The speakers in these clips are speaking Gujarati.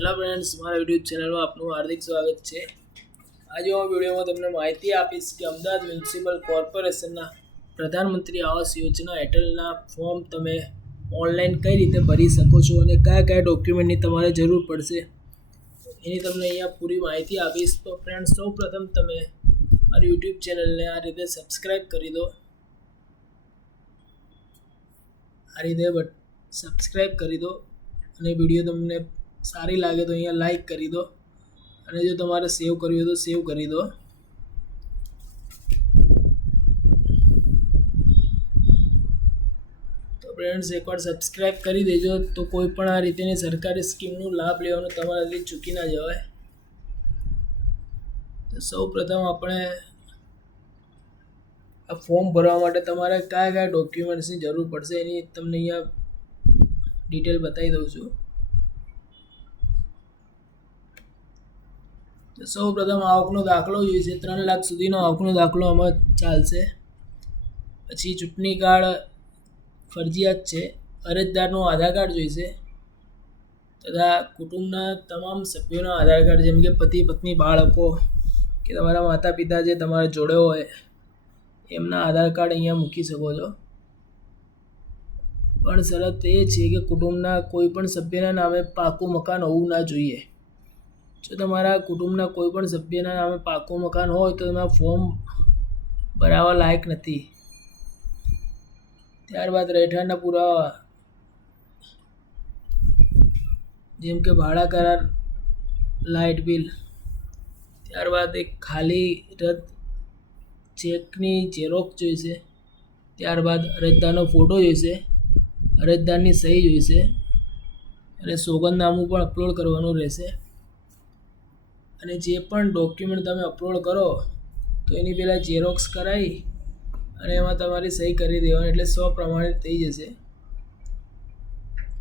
હેલો ફ્રેન્ડ્સ, મારા યુટ્યુબ ચેનલમાં આપનું હાર્દિક સ્વાગત છે. આજે હું વિડીયોમાં તમને માહિતી આપીશ કે અમદાવાદ મ્યુનિસિપલ કોર્પોરેશનના પ્રધાનમંત્રી આવાસ યોજના હેઠળના ફોર્મ તમે ઓનલાઈન કઈ રીતે ભરી શકો છો અને કયા કયા ડોક્યુમેન્ટની તમારે જરૂર પડશે એની તમને અહીંયા પૂરી માહિતી આપીશ. તો ફ્રેન્ડ્સ, સૌ પ્રથમ તમે મારી યુટ્યુબ ચેનલને આ રીતે સબસ્ક્રાઈબ કરી દો. આ રીતે સબસ્ક્રાઈબ કરી દો અને વિડીયો તમને સારી લાગે તો અહીંયા લાઈક કરી દો અને જો તમારે સેવ કરવી હોય તો સેવ કરી દો. તો ફ્રેન્ડ્સ, એકવાર સબસ્ક્રાઈબ કરી દેજો તો કોઈ પણ આ રીતેની સરકારી સ્કીમનો લાભ લેવાનું તમારાથી ચૂકી ના જવાય. તો સૌ પ્રથમ આપણે આ ફોર્મ ભરવા માટે તમારે કયા કયા ડોક્યુમેન્ટ્સની જરૂર પડશે એની તમને અહીંયા ડિટેલ બતાવી દઉં છું. તો સૌ પ્રથમ આવકનો દાખલો જોઈશે. 3 લાખ સુધીનો આવકનો દાખલો આમાં ચાલશે. પછી ચૂંટણી કાર્ડ ફરજિયાત છે. અરજદારનું આધાર કાર્ડ જોઈશે તથા કુટુંબના તમામ સભ્યોના આધાર કાર્ડ, જેમ કે પતિ પત્ની, બાળકો કે તમારા માતા પિતા જે તમારા જોડે હોય એમના આધાર કાર્ડ અહીંયા મૂકી શકો છો. પણ શરત એ છે કે કુટુંબના કોઈ પણ સભ્યના નામે પાકું મકાન હોવું ના જોઈએ. જો તમારા કુટુંબના કોઈ પણ સભ્યના નામે પાકું મકાન હોય તો તમે ફોર્મ ભરાવા લાયક નથી. ત્યારબાદ રહેઠાણના પુરાવા, જેમ કે ભાડા કરાર, લાઇટ બિલ. ત્યારબાદ એક ખાલી રદ ચેકની ઝેરોક્ષ જોઈશે. ત્યારબાદ અરજદારનો ફોટો જોઈશે, અરજદારની સહી જોઈશે અને સોગંદનામું પણ અપલોડ કરવાનું રહેશે. અને જે પણ ડોક્યુમેન્ટ તમે અપલોડ કરો તો એની પહેલાં ઝેરોક્ષ કરાવી અને એમાં તમારી સહી કરી દેવાની, એટલે પ્રમાણિત થઈ જશે.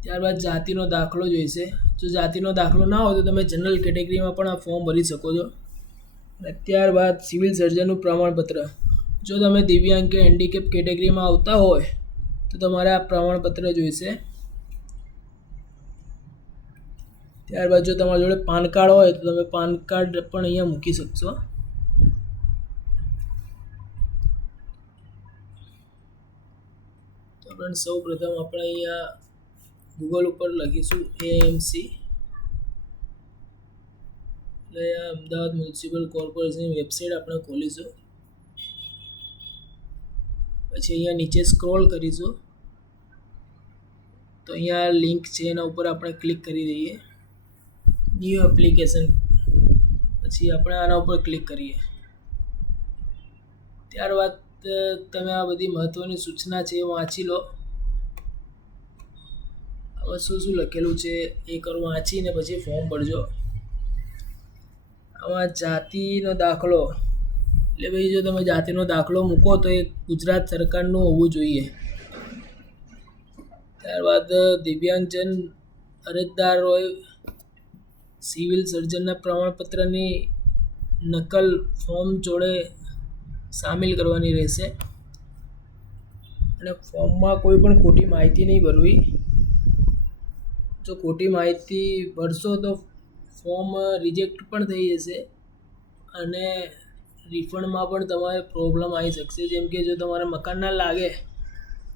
ત્યારબાદ જાતિનો દાખલો જોઈશે. જો જાતિનો દાખલો ના હોય તો તમે જનરલ કેટેગરીમાં પણ આ ફોર્મ ભરી શકો છો. અને ત્યારબાદ સિવિલ સર્જનનું પ્રમાણપત્ર. જો તમે દિવ્યાંગ કે હેન્ડીકેપ કેટેગરીમાં આવતા હોય તો તમારે આ પ્રમાણપત્ર જોઈશે. ત્યારબાદ જો તમારા જોડે પાન કાર્ડ હોય તો તમે પાન કાર્ડ પણ અહીંયા મૂકી શકશો. તો આપણે સૌ પ્રથમ આપણે અહીંયા ગૂગલ ઉપર લખીશું AMC, એટલે અમદાવાદ મ્યુનિસિપલ કોર્પોરેશનની વેબસાઇટ આપણે ખોલીશું. પછી અહીંયા નીચે સ્ક્રોલ કરીશું તો અહીંયા લિંક છે, એના ઉપર આપણે ક્લિક કરી દઈએ. ન્યૂ એપ્લિકેશન, પછી આપણે આના ઉપર ક્લિક કરીએ. ત્યારબાદ તમે આ બધી મહત્ત્વની સૂચના છે એ વાંચી લો. હવે શું લખેલું છે એ વાંચીને પછી ફોર્મ ભરજો. આમાં જાતિનો દાખલો, એટલે ભાઈ જો તમે જાતિનો દાખલો મૂકો તો એ ગુજરાત સરકારનું હોવું જોઈએ. ત્યારબાદ દિવ્યાંગજન અરજદાર હોય, સિવિલ સર્જનના પ્રમાણપત્રની નકલ ફોર્મ જોડે સામેલ કરવાની રહેશે. અને ફોર્મમાં કોઈ પણ ખોટી માહિતી નહીં ભરવી. જો ખોટી માહિતી ભરશો તો ફોર્મ રિજેક્ટ પણ થઈ જશે અને રિફંડમાં પણ તમારે પ્રોબ્લેમ આવી શકશે. જેમ કે જો તમારે મકાન ના લાગે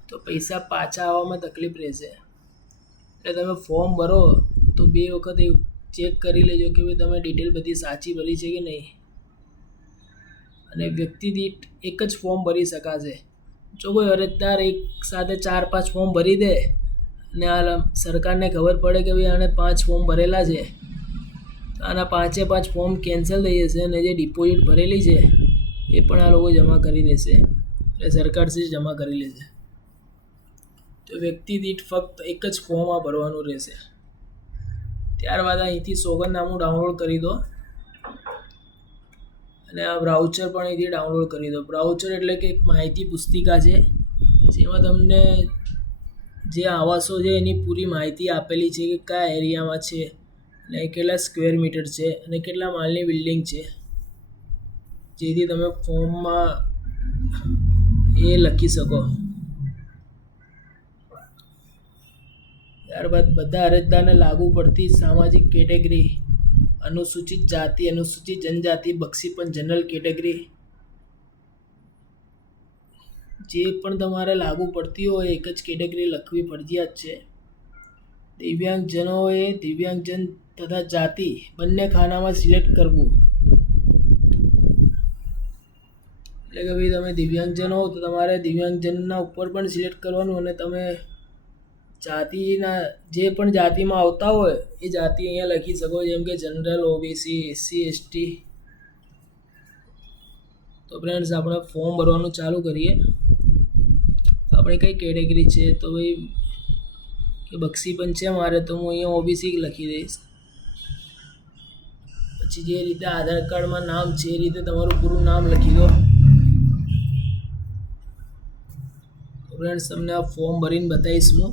તો પૈસા પાછા આવવામાં તકલીફ રહેશે. એટલે તમે ફોર્મ ભરો તો 2 વખત ચેક કરી લેજો કે ભાઈ તમે ડિટેલ બધી સાચી ભરી છે કે નહીં. અને વ્યક્તિ દીઠ એક જ ફોર્મ ભરી શકાશે. જો કોઈ અરજદાર એક સાથે 4-5 ફોર્મ ભરી દે અને આ સરકારને ખબર પડે કે ભાઈ આણે 5 ફોર્મ ભરેલા છે તો આના 5 ફોર્મ કેન્સલ થઈ જશે અને જે ડિપોઝિટ ભરેલી છે એ પણ આ લોકો જમા કરી દેશે, એટલે સરકારશ્રી જમા કરી લેશે. તો વ્યક્તિ દીઠ ફક્ત એક જ ફોર્મ આ ભરવાનું રહેશે. ત્યારબાદ અહીંથી સોગંદનામું ડાઉનલોડ કરી દો અને આ બ્રાઉચર પણ અહીંથી ડાઉનલોડ કરી દો. બ્રાઉચર એટલે કે એક માહિતી પુસ્તિકા છે જેમાં તમને જે આવાસો છે એની પૂરી માહિતી આપેલી છે કે કયા એરિયામાં છે અને કેટલા સ્ક્વેર મીટર છે અને કેટલા માળની બિલ્ડિંગ છે, જેથી તમે ફોર્મમાં એ લખી શકો. ત્યારબાદ બધા અરજદારને લાગુ પડતી સામાજિક કેટેગરી, અનુસૂચિત જાતિ, અનુસૂચિત જનજાતિ, બક્ષીપંચ, જનરલ કેટેગરી જે પણ તમારે લાગુ પડતી હોય એક જ કેટેગરી લખવી ફરજિયાત છે. દિવ્યાંગજનોએ દિવ્યાંગજન તથા જાતિ બંને ખાનામાં સિલેક્ટ કરવું. એટલે કે ભાઈ તમે દિવ્યાંગજન હો તો તમારે દિવ્યાંગજનના ઉપર પણ સિલેક્ટ કરવાનું, અને તમે જાતિના જે પણ જાતિમાં આવતા હોય એ જાતિ અહીંયા લખી શકો, જેમ કે જનરલ, ઓબીસી, એસસી, એસટી. તો ફ્રેન્ડ્સ આપણે ફોર્મ ભરવાનું ચાલુ કરીએ. આપણે કઈ કેટેગરી છે તો ભાઈ કે બક્ષીપંચ છે મારે, તો હું અહીંયા ઓબીસી લખી દઈશ. પછી જે રીતે આધાર કાર્ડમાં નામ છે એ રીતે તમારું પૂરું નામ લખી દો. ફ્રેન્ડ્સ તમને આ ફોર્મ ભરીને બતાવીશ હું.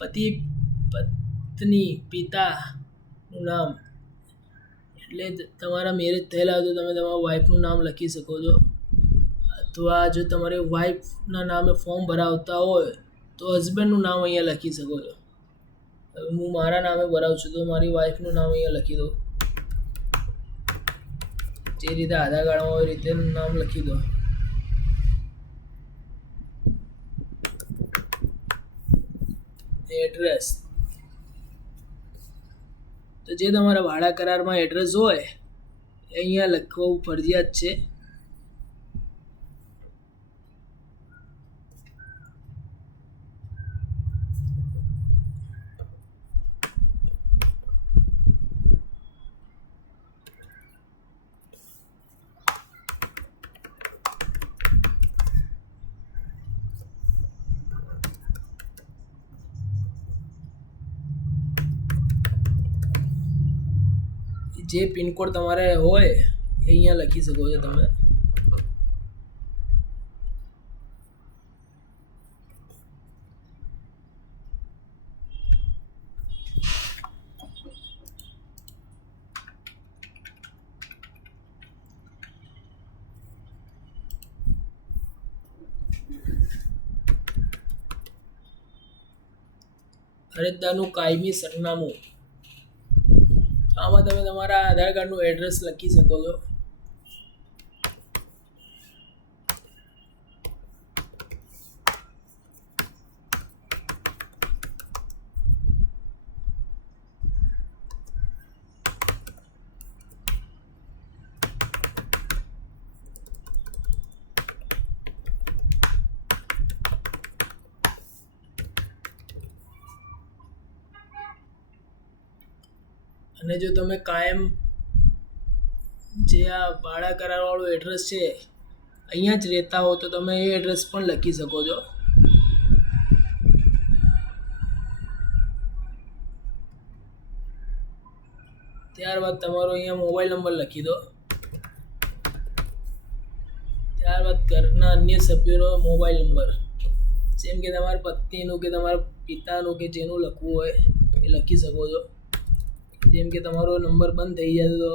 પતિ, પત્ની, પિતાનું નામ, એટલે તમારા મેરેજ થયેલા હોય તો તમે તમારા વાઈફનું નામ લખી શકો છો, અથવા જો તમારે વાઈફના નામે ફોર્મ ભરાવતા હોય તો હસબન્ડનું નામ અહીંયા લખી શકો છો. હું મારા નામે ભરાવું છું તો મારી વાઈફનું નામ અહીંયા લખી દો. જે રીતે આધાર કાર્ડમાં હોય એ રીતે નામ લખી દો. એડ્રેસ તો જે તમારા ભાડા કરારમાં એડ્રેસ હોય એ અહીંયા લખવું ફરજિયાત છે. જે પિનકોડ તમારે હોય એ અહીંયા લખી શકો છો તમે. અરજદારનું કાયમી સરનામું, આમાં તમે તમારા આધાર કાર્ડનું એડ્રેસ લખી શકો છો. અને જો તમે કાયમ જે આ ભાડા કરારવાળું એડ્રેસ છે અહીંયા જ રહેતા હો તો તમે એ એડ્રેસ પણ લખી શકો છો. ત્યારબાદ તમારો અહીંયા મોબાઈલ નંબર લખી દો. ત્યારબાદ ઘરના અન્ય સભ્યોનો મોબાઈલ નંબર, જેમ કે તમારા પત્નીનું કે તમારા પિતાનું કે જેનું લખવું હોય એ લખી શકો છો. જેમ કે તમારો નંબર બંધ થઈ જાય તો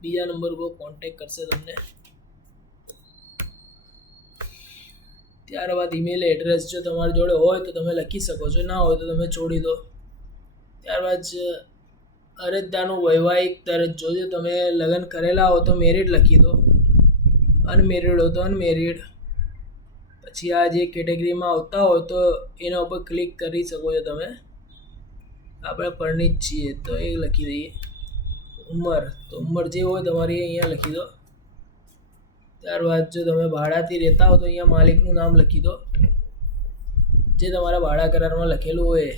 બીજા નંબર પર કોન્ટેક્ટ કરશે તમને. ત્યારબાદ ઈમેલ એડ્રેસ જો તમારી જોડે હોય તો તમે લખી શકો છો, ના હોય તો તમે છોડી દો. ત્યારબાદ અરજદારનું વૈવાહિક દરજ્જો, જો તમે લગ્ન કરેલા હો તો મેરિડ લખી દો, અનમેરિડ હો તો અનમેરિડ. પછી આ જે કેટેગરીમાં આવતા હોય તો એના ઉપર ક્લિક કરી શકો છો તમે. આપણે પરણિત છીએ તો એ લખી દઈએ. ઉંમર, તો ઉંમર જે હોય તમારી અહીંયા લખી દો. ત્યારબાદ જો તમે ભાડાથી રહેતા હો તો અહીંયા માલિકનું નામ લખી દો, જે તમારા ભાડા કરારમાં લખેલું હોય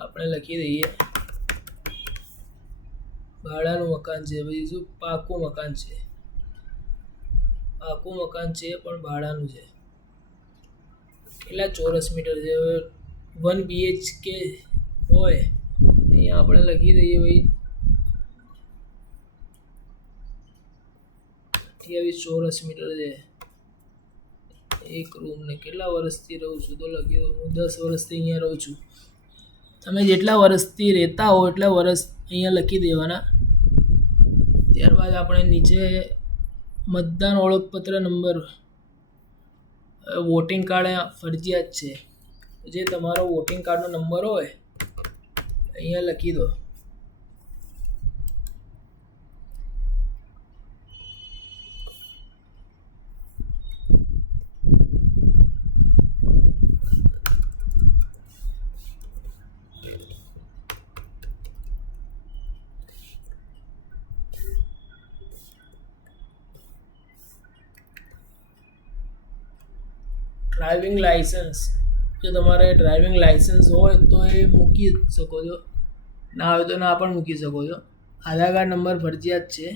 આપણે લખી દઈએ. ભાડાનું મકાન છે, પછી શું પાકું મકાન છે, પાકું મકાન છે પણ ભાડાનું છે. કેટલા ચોરસ મીટર છે, 1 BHK હોય અહીંયા આપણે લખી દઈએ ભાઈ 28 ચોરસ મીટર છે. એક રૂમ ને કેટલા વર્ષથી રહું છું તો લખી દો. હું 10 વર્ષથી અહીંયા રહું છું. તમે જેટલા વર્ષથી રહેતા હો એટલા વર્ષ અહીંયા લખી દેવાના. ત્યારબાદ આપણે નીચે મતદાન ઓળખપત્ર નંબર, વોટિંગ કાર્ડ ફરજિયાત છે. જે તમારો વોટિંગ કાર્ડનો નંબર હોય અહીંયા લખી દો. ડ્રાઇવિંગ લાઇસન્સ, જો તમારે ડ્રાઇવિંગ લાઇસન્સ હોય તો એ મૂકી શકો છો, ના હોય તો ના પણ મૂકી શકો છો. આધાર કાર્ડ નંબર ફરજિયાત છે,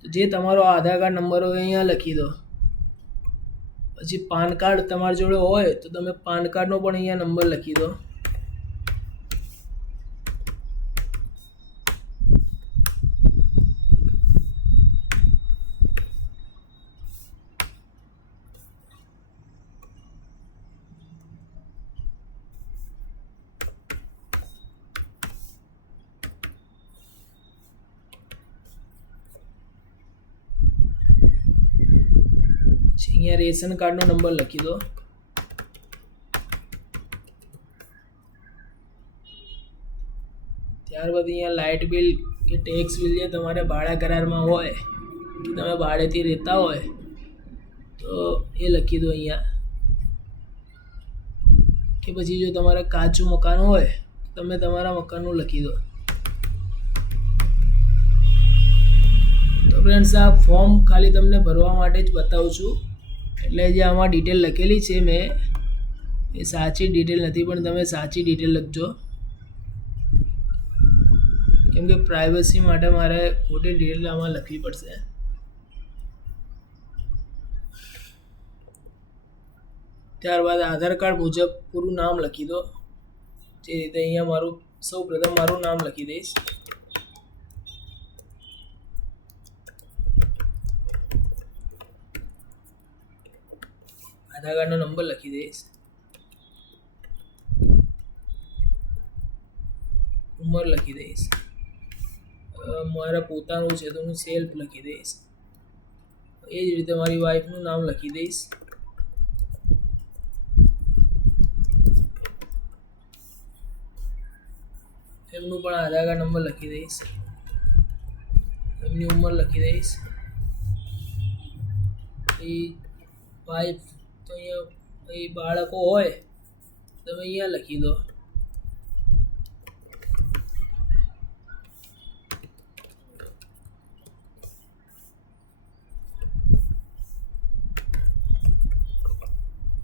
તો જે તમારો આધાર કાર્ડ નંબર હોય અહીંયા લખી દો. પછી પાન કાર્ડ તમારી જોડે હોય તો તમે પાન કાર્ડનો પણ અહીંયા નંબર લખી દો. અહીંયા રેશન કાર્ડનો નંબર લખી દો. ત્યારબાદ અહીંયા લાઇટ બિલ કે ટેક્સ બિલ જે તમારે ભાડા કરારમાં હોય કે તમે ભાડેથી રહેતા હોય તો એ લખી દો અહીંયા. કે પછી જો તમારે કાચું મકાન હોય તો તમે તમારા મકાનનું લખી દો. તો ફ્રેન્ડ્સ, આ ફોર્મ ખાલી તમને ભરવા માટે જ બતાવું છું, એટલે જે આમાં ડિટેલ લખેલી છે મેં એ સાચી ડિટેલ નથી, પણ તમે સાચી ડિટેલ લખજો, કેમ કે પ્રાઇવસી માટે મારે ખોટી ડિટેલ આમાં લખવી પડશે. ત્યારબાદ આધાર કાર્ડ મુજબ પૂરું નામ લખી દો. જે રીતે અહીંયા સૌ પ્રથમ મારું નામ લખી દઈશ. આધાર કાર્ડનો નંબર લખી દઈશ. ઉંમર લખી દઈશ. મારા પોતાનું છે તો હું સેલ્ફ લખી દઈશ. એ જ રીતે મારી વાઈફનું નામ લખી દઈશ. એમનું પણ આધાર કાર્ડ નંબર લખી દઈશ. એમની ઉંમર લખી દઈશ. એ વાઈફ તો અહીંયા એ બાળકો હોય તમે અહીંયા લખી દો.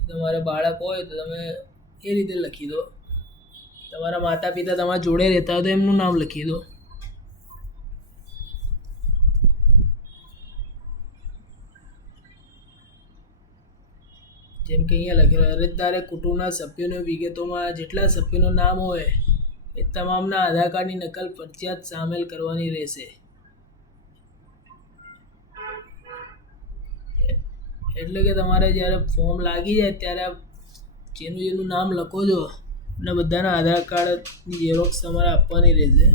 તમારે બાળક હોય તો તમે એ રીતે લખી દો. તમારા માતા પિતા તમારા જોડે રહેતા હોય તો એમનું નામ લખી દો. જેમ કે અહીંયા લખેલું, અરજદારે કુટુંબના સભ્યોની વિગતોમાં જેટલા સભ્યોનું નામ હોય એ તમામના આધાર કાર્ડની નકલ ફરજિયાત સામેલ કરવાની રહેશે. એટલે કે તમારે જ્યારે ફોર્મ લાગી જાય ત્યારે જેનું નામ લખો છો અને બધાના આધાર કાર્ડની ઝેરોક્સ તમારે આપવાની રહેશે.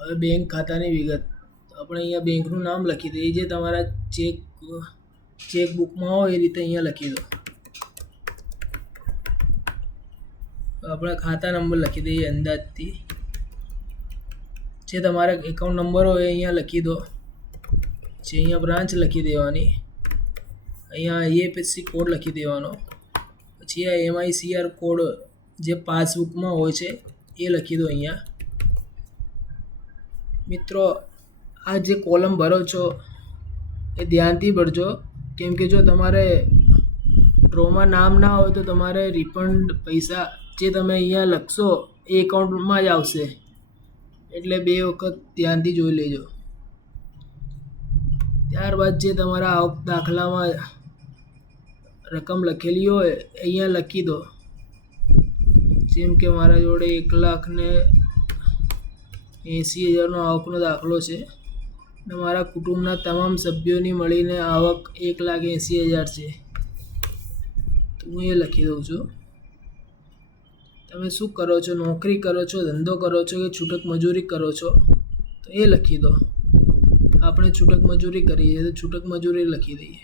હવે બેંક ખાતાની વિગત, તો આપણે અહીંયા બેંકનું નામ લખી દઈએ. જે તમારા ચેકબુકમાં હોય એ રીતે અહીંયા લખી દો. આપણે ખાતા નંબર લખી દઈએ અંદાજથી. જે તમારા એકાઉન્ટ નંબર હોય અહીંયા લખી દો. પછી અહીંયા બ્રાન્ચ લખી દેવાની. અહીંયા આઈએફએસસી કોડ લખી દેવાનો. પછી આ MICR કોડ જે પાસબુકમાં હોય છે એ લખી દો અહીંયા. મિત્રો, આ જે કોલમ ભરો છો એ ધ્યાનથી ભરજો, કેમ કે જો તમારે ડ્રોમાં નામ ના હોય તો તમારે રિફંડ પૈસા જે તમે અહીંયા લખશો એ એકાઉન્ટમાં જ આવશે. એટલે 2 વખત ધ્યાનથી જોઈ લેજો. ત્યારબાદ જે તમારા આવક દાખલામાં રકમ લખેલી હોય અહીંયા લખી દો. જેમ કે મારા જોડે 1,80,000નો આવકનો દાખલો છે અને મારા કુટુંબના તમામ સભ્યોની મળીને આવક 1,80,000 છે, તો હું એ લખી દઉં છું. તમે શું કરો છો, નોકરી કરો છો, ધંધો કરો છો કે છૂટક મજૂરી કરો છો, તો એ લખી દો. આપણે છૂટક મજૂરી કરીએ તો છૂટક મજૂરી લખી દઈએ.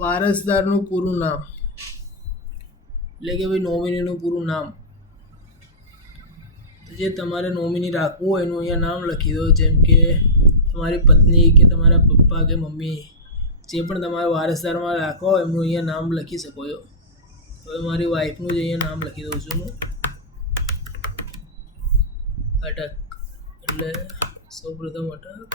વારસદારનું પૂરું નામ એટલે કે ભાઈ નોમિનીનું પૂરું નામ. જે તમારે નોમિની રાખવું હોય એનું અહીંયા નામ લખી દો. જેમ કે તમારી પત્ની કે તમારા પપ્પા કે મમ્મી જે પણ તમારા વારસદારમાં રાખવા હોય એમનું અહીંયા નામ લખી શકો છો. હવે મારી વાઈફનું જ અહીંયા નામ લખી દઉં છું હું, અટક. એટલે સૌપ્રથમ અટક.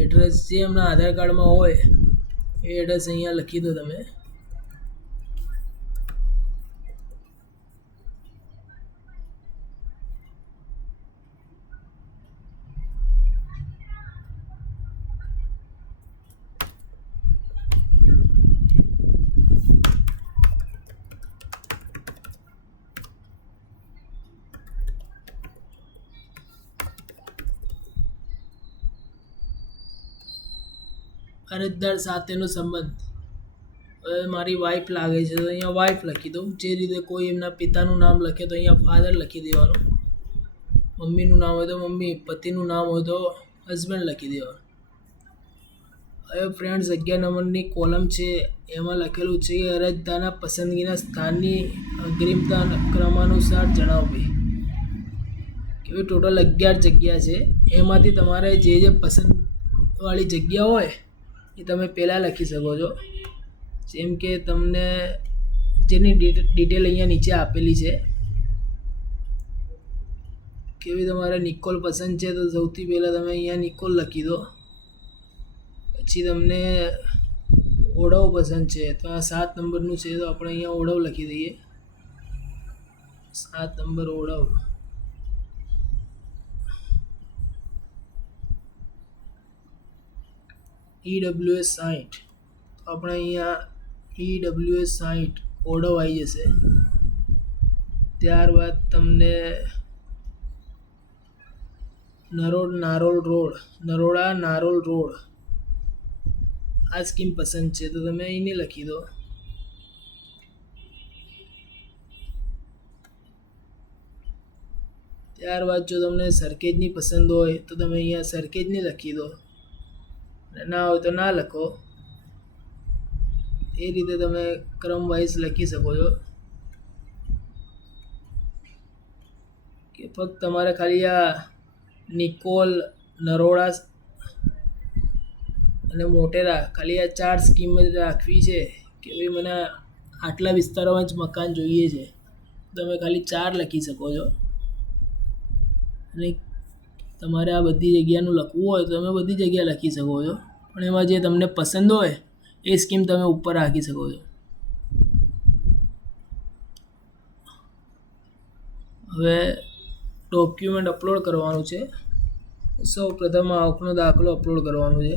એડ્રેસ જે એમના આધાર કાર્ડમાં હોય એ એડ્રેસ અહીંયા લખી દો તમે. અરજદાર સાથેનો સંબંધ. હવે મારી વાઈફ લાગે છે તો અહીંયા વાઈફ લખી દઉં. જે રીતે કોઈ એમના પિતાનું નામ લખે તો અહીંયા ફાધર લખી દેવાનું. મમ્મીનું નામ હોય તો મમ્મી, પતિનું નામ હોય તો હસબન્ડ લખી દેવાનું. હવે ફ્રેન્ડ્સ 11 નંબરની કોલમ છે એમાં લખેલું છે કે અરજદારના પસંદગીના સ્થાનની અગ્રિમતા ક્રમાનુસાર જણાવો. ભાઈ કે ભાઈ ટોટલ 11 જગ્યા છે, એમાંથી તમારે જે પસંદવાળી જગ્યા હોય એ તમે પહેલાં લખી શકો છો. જેમ કે તમને જેની ડિટેલ અહીંયા નીચે આપેલી છે કે ભાઈ તમારે નિકોલ પસંદ છે તો સૌથી પહેલાં તમે અહીંયા નિકોલ લખી દો. પછી તમને ઓડવ પસંદ છે તો આ 7 નંબરનું છે તો આપણે અહીંયા ઓડવ લખી દઈએ. 7 નંબર ઓડવ. EWS 60 તો આપણે અહીંયા EWS 60 ઓડવ આવી જશે. ત્યારબાદ તમને નરોડા નારોલ રોડ આ સ્કીમ પસંદ છે તો તમે એને લખી દો. ત્યારબાદ જો તમને સરખેજની પસંદ હોય તો તમે અહીંયા સરખેજની લખી દો. ના હોય તો ના લખો. એ રીતે તમે ક્રમ વાઇઝ લખી શકો છો. કે ફક્ત તમારે ખાલી આ નિકોલ, નરોડા અને મોટેરા ખાલી આ 4 સ્કીમ જ રાખવી છે કે ભાઈ મને આટલા વિસ્તારોમાં જ મકાન જોઈએ છે. તમે ખાલી 4 લખી શકો છો. અને તમારે આ બધી જગ્યાનું લખવું હોય તો તમે બધી જગ્યા લખી શકો છો, પણ એમાં જે તમને પસંદ હોય એ સ્કીમ તમે ઉપર રાખી શકો છો. હવે ડોક્યુમેન્ટ અપલોડ કરવાનું છે. સૌ પ્રથમ આવકનો દાખલો અપલોડ કરવાનો છે.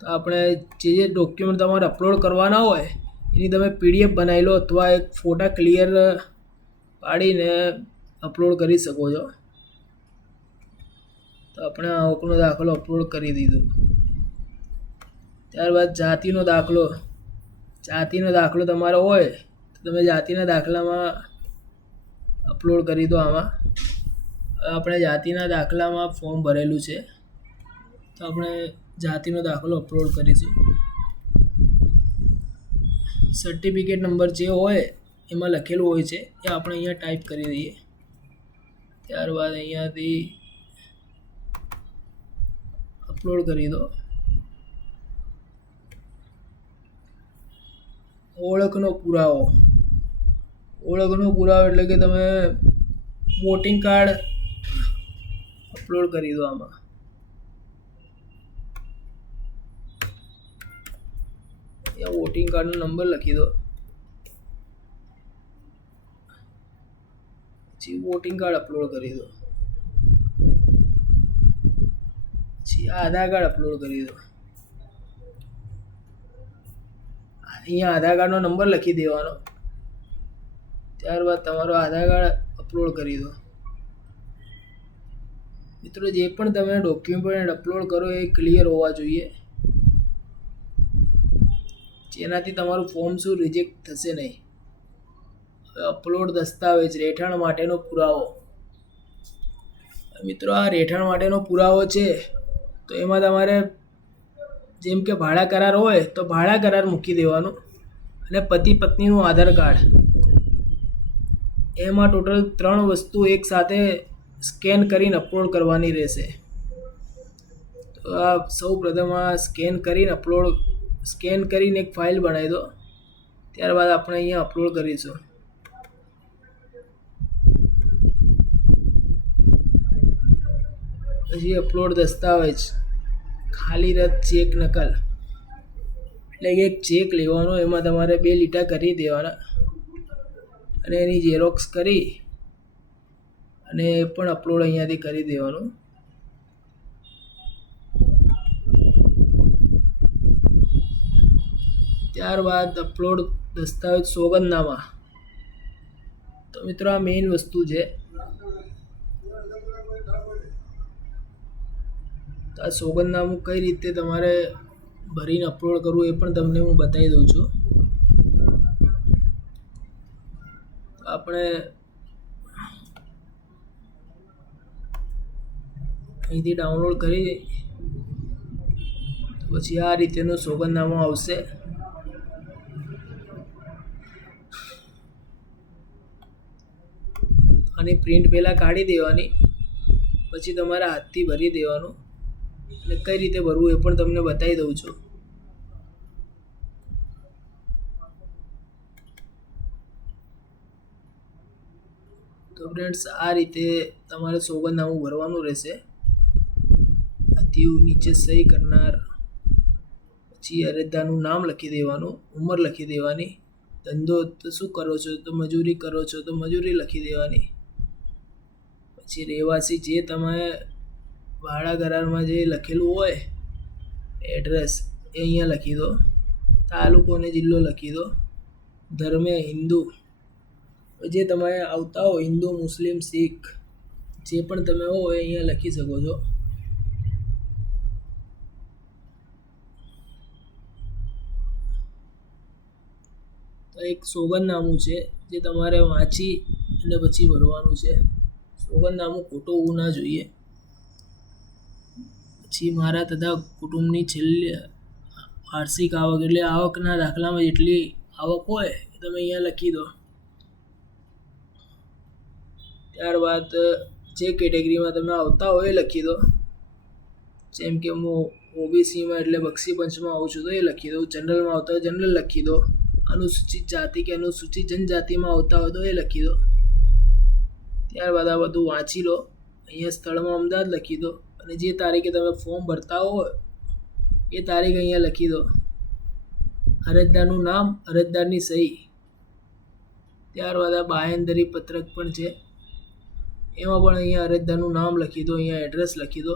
તો આપણે જે ડોક્યુમેન્ટ તમારે અપલોડ કરવાના હોય એની તમે PDF બનાવી લો અથવા એક ફોટા ક્લિયર પાડીને અપલોડ કરી શકો છો. તો આપણે આવકનો દાખલો અપલોડ કરી દીધો. ત્યારબાદ જાતિનો દાખલો તમારો હોય તો તમે જાતિના દાખલામાં અપલોડ કરી દો. આમાં આપણે જાતિના દાખલામાં ફોર્મ ભરેલું છે તો આપણે જાતિનો દાખલો અપલોડ કરીશું. સર્ટિફિકેટ નંબર જે હોય એમાં લખેલું હોય છે એ આપણે અહીંયા ટાઈપ કરી દઈએ. ત્યારબાદ અહીંયાથી અપલોડ કરી દો. ઓળખનો પુરાવો એટલે કે તમે વોટિંગ કાર્ડ અપલોડ કરી દો. આમાં વોટિંગ કાર્ડનો નંબર લખી દો. પછી વોટિંગ કાર્ડ અપલોડ કરી દો. પછી આધાર કાર્ડ અપલોડ કરી દો. અહીંયા આધાર કાર્ડનો નંબર લખી દેવાનો. ત્યારબાદ તમારો આધાર કાર્ડ અપલોડ કરી દો. મિત્રો જે પણ તમે ડોક્યુમેન્ટ અપલોડ કરો એ ક્લિયર હોવા જોઈએ, જેનાથી તમારું ફોર્મ રિજેક્ટ થશે નહીં. અપલોડ દસ્તાવેજ રહેઠાણ માટેનો પુરાવો. મિત્રો આ રહેઠાણ માટેનો પુરાવો છે તો એમાં તમારે જેમ કે ભાડા કરાર હોય તો ભાડા કરાર મૂકી દેવાનું, અને પતિ પત્નીનું આધાર કાર્ડ. એમાં ટોટલ 3 વસ્તુ એક સાથે સ્કેન કરીને અપલોડ કરવાની રહેશે. તો આ સૌ પ્રથમ આ સ્કેન કરીને એક ફાઇલ બનાવી દો. ત્યારબાદ આપણે અહીંયા અપલોડ કરીશું. પછી અપલોડ દસ્તાવેજ, ખાલી રદ ચેક નકલ, એટલે કે એક ચેક લેવાનો, એમાં તમારે 2 લીટા કરી દેવાના અને એની ઝેરોક્સ કરી અને એ પણ અપલોડ અહીંયાથી કરી દેવાનું. ત્યારબાદ અપલોડ દસ્તાવેજ સોગંદનામા. તો મિત્રો આ મેઇન વસ્તુ છે. તો આ સોગંદનામું કઈ રીતે તમારે ભરીને અપલોડ કરવું એ પણ તમને હું બતાવી દઉં છું. આપણે અહીંથી ડાઉનલોડ કરી પછી આ રીતેનું સોગંદનામું આવશે. આની પ્રિન્ટ પહેલાં કાઢી દેવાની, પછી તમારે હાથથી ભરી દેવાનું, અને કઈ રીતે ભરવું એ પણ તમને બતાવી દઉં છું. તો ફ્રેન્ડ્સ આ રીતે તમારે સોગંદનામું ભરવાનું રહેશે. આથી નીચે સહી કરનાર, પછી અરજદારનું નામ લખી દેવાનું, ઉંમર લખી દેવાની, ધંધો તો શું કરો છો તો મજૂરી કરો છો તો મજૂરી લખી દેવાની. પછી રહેવાસી જે તમે ભાડા કરારમાં જે લખેલું હોય એડ્રેસ એ અહીંયા લખી દો. તાલુકો અને જિલ્લો લખી દો. ધર્મે હિન્દુ, જે તમે આવતા હો હિન્દુ, મુસ્લિમ, શીખ જે પણ તમે હો એ અહીંયા લખી શકો છો. તો એક સોગંદનામું છે જે તમારે વાંચી અને પછી ભરવાનું છે. સોગંદનામું ખોટું હોવું ના જોઈએ. પછી મારા તથા કુટુંબની છેલ્લી વાર્ષિક આવક, એટલે આવકના દાખલામાં જેટલી આવક હોય એ તમે અહીંયા લખી દો. ત્યારબાદ જે કેટેગરીમાં તમે આવતા હોય એ લખી દો. જેમ કે હું ઓબીસીમાં એટલે બક્ષી પંચમાં આવું છું તો એ લખી દો. જનરલમાં આવતા હોય જનરલ લખી દો. અનુસૂચિત જાતિ કે અનુસૂચિત જનજાતિમાં આવતા હોય તો એ લખી દો. ત્યારબાદ આ બધું વાંચી લો. અહીંયા સ્થળમાં અમદાવાદ લખી દો, અને જે તારીખે તમે ફોર્મ ભરતા હો એ તારીખ અહીંયા લખી દો. અરજદારનું નામ, અરજદારની સહી. ત્યારબાદ આ બાંહેધરી પત્રક પણ છે, એમાં પણ અહીંયા અરજદારનું નામ લખી દો, અહીંયા એડ્રેસ લખી દો,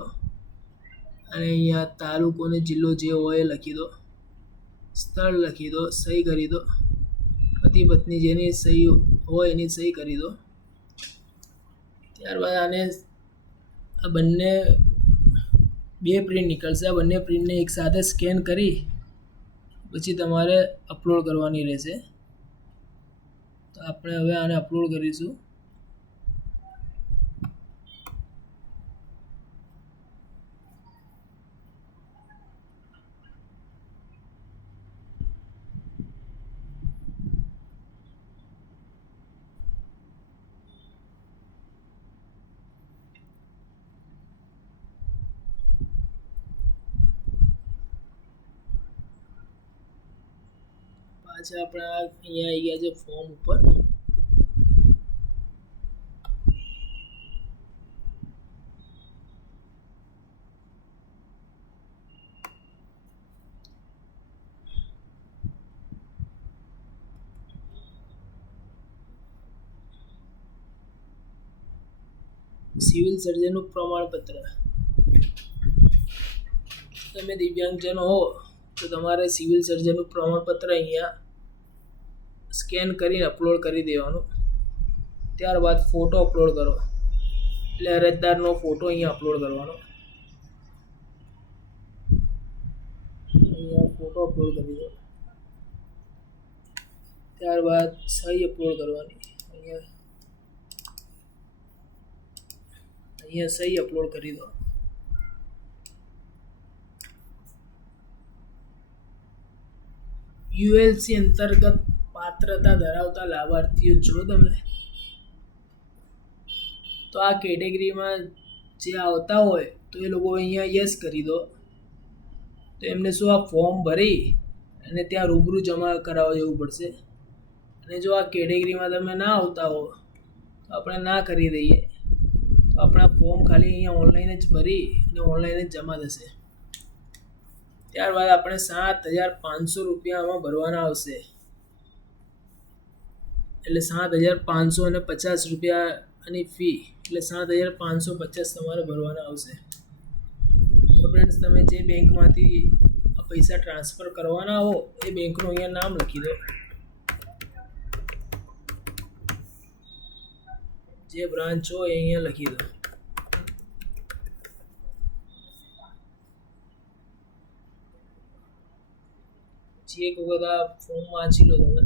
અને અહીંયા તાલુકો અને જિલ્લો જે હોય એ લખી દો. સ્થળ લખી દો, સહી કરી દો. પતિ પત્ની જેની સહી હોય એની સહી કરી દો. ત્યારબાદ આને આ બંને 2 પ્રિન્ટ નીકળશે. આ બંને પ્રિન્ટને એકસાથે સ્કેન કરી પછી તમારે અપલોડ કરવાની રહેશે. તો આપણે હવે આને અપલોડ કરીશું. પાછા આપણે અહીંયા આવી ગયા છે ફોર્મ ઉપર. સિવિલ સર્જનનું પ્રમાણપત્ર. તમે દિવ્યાંગજન હો તો તમારે સિવિલ સર્જનનું પ્રમાણપત્ર અહીંયા સ્કેન કરીને અપલોડ કરી દેવાનું. ત્યારબાદ ફોટો અપલોડ કરો. એટલે અરજદારનો ફોટો અહીંયા અપલોડ કરવાનો. અહીંયા ફોટો અપલોડ કરી દો. ત્યારબાદ સહી અપલોડ કરવાની. અહીંયા સહી અપલોડ કરી દો. યુએલસી અંતર્ગત પાત્રતા ધરાવતા લાભાર્થીઓ છો તમે તો આ કેટેગરીમાં જે આવતા હોય તો એ લોકો અહીંયા યસ કરી દો. તો એમને શું આ ફોર્મ ભરી અને ત્યાં રૂબરૂ જમા કરાવવા જવું પડશે. અને જો આ કેટેગરીમાં તમે ના આવતા હો તો આપણે ના કરી દઈએ તો આપણા ફોર્મ ખાલી અહીંયા ઓનલાઈન જ ભરી અને ઓનલાઈન જ જમા થશે. ત્યારબાદ આપણે 7,500 રૂપિયા આમાં ભરવાના આવશે. એટલે 7,550 રૂપિયાની ફી એટલે 7,550 તમારે ભરવાના આવશે. તો ફ્રેન્ડ્સ, તમે જે બેંકમાંથી આ પૈસા ટ્રાન્સફર કરવાના હો એ બેંકનું અહીંયા નામ લખી દો. જે બ્રાન્ચ હોય એ અહીંયા લખી દો. પછી એક વખત આ ફોર્મ વાંચી લો તમે.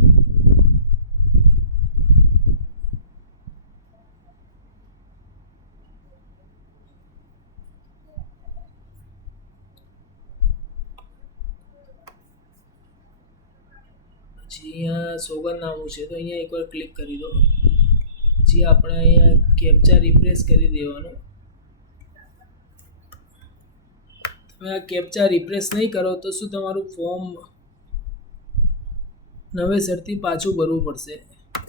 પછી અહીંયા સોગંદનામું છે તો અહીંયા એકવાર ક્લિક કરી દો. પછી આપણે અહીંયા કેપ્ચા રિફ્રેશ કરી દેવાનું. તમે આ કેપ્ચા રિફ્રેશ નહીં કરો તો શું તમારું ફોર્મ નવેસરથી પાછું ભરવું પડશે.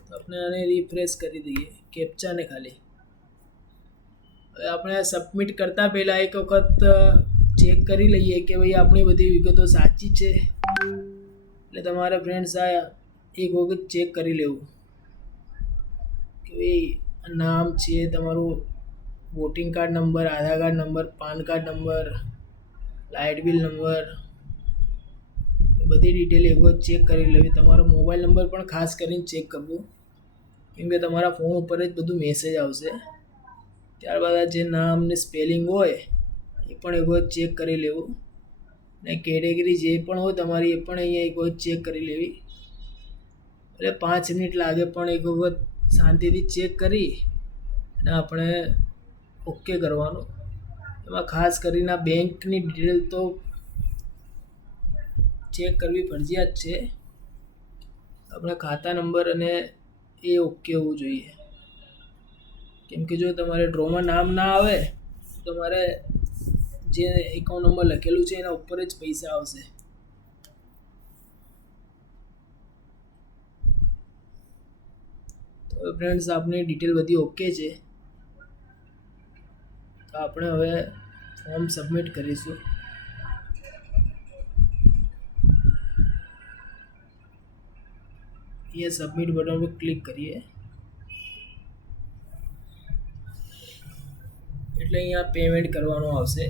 તો આપણે આને રિફ્રેશ કરી દઈએ કેપ્ચાને ખાલી. હવે આપણે સબમિટ કરતાં પહેલાં એક વખત ચેક કરી લઈએ કે ભાઈ આપણી બધી વિગતો સાચી છે. એટલે તમારે ફ્રેન્ડ્સ આ એક વખત ચેક કરી લેવું કે ભાઈ નામ છે તમારું, voting card number, Aadhaar card number, PAN card number, light bill number, બધી ડિટેલ એક વખત ચેક કરી લેવી. તમારો મોબાઈલ નંબર પણ ખાસ કરીને ચેક કરવો કેમ કે તમારા ફોન ઉપર જ બધું મેસેજ આવશે. ત્યારબાદ આ જે નામ ને સ્પેલિંગ હોય એ પણ એક વખત ચેક કરી લેવું. ને કેટેગરી જે પણ હોય તમારી એ પણ અહીંયા એક વખત ચેક કરી લેવી. એટલે 5 મિનિટ લાગે પણ એક વખત શાંતિથી ચેક કરી અને આપણે ઓકે કરવાનું. એમાં ખાસ કરીને આ બેંકની ડિટેલ તો ચેક કરવી ફરજિયાત છે. આપણા ખાતા નંબર અને એ ઓકે હોવું જોઈએ. કેમ કે જો તમારે ડ્રોમાં નામ ના આવે તો તમારે જે એકાઉન્ટ નંબર લખેલું છે એના ઉપર જ પૈસા આવશે. તો ફ્રેન્ડ્સ, આપની ડિટેલ બધી ઓકે છે. તો આપણે હવે ફોર્મ સબમિટ કરીશું. ये सबमिट बटन पर क्लिक કરીએ એટલે અહીંયા પેમેન્ટ કરવાનું આવશે.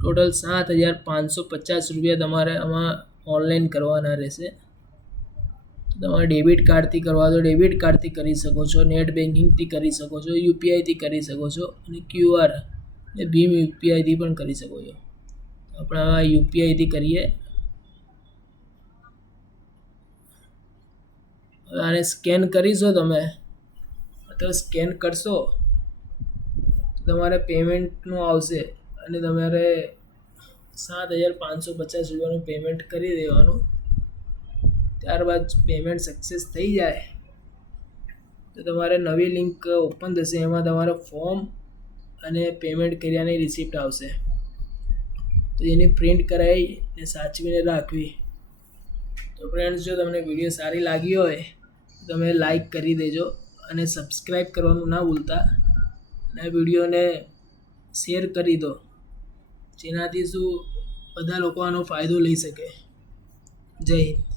ટોટલ 7,550 રૂપિયા તમારે આમાં ઓનલાઈન કરવાના રહેશે. તો તમારે ડેબિટ કાર્ડથી કરવા તો ડેબિટ કાર્ડથી કરી શકો છો, નેટ બેન્કિંગથી કરી શકો છો, યુપીઆઈથી કરી શકો છો અને QR અને ભીમ યુપીઆઈથી પણ કરી શકો છો. આપણે આ યુપીઆઈથી કરીએ. આને સ્કેન કરીશો તમે અથવા સ્કેન કરશો તો તમારે પેમેન્ટનું આવશે અને તમારે 7,550 રૂપિયાનું પેમેન્ટ કરી દેવાનું. ત્યારબાદ પેમેન્ટ સક્સેસ થઈ જાય તો તમારે નવી લિંક ઓપન થશે. એમાં તમારે ફોર્મ અને પેમેન્ટ કર્યાની રિસિપ્ટ આવશે. તો એની પ્રિન્ટ કરાવીને સાચવીને રાખવી. તો ફ્રેન્ડ્સ, જો તમને વિડીયો સારી લાગી હોય તમે લાઈક કરી દેજો અને સબસ્ક્રાઈબ કરવાનું ના ભૂલતા. અને વિડીયોને શેર કરી દો જેનાથી શું બધા લોકો આનો ફાયદો લઈ શકે. જય હિન્દ.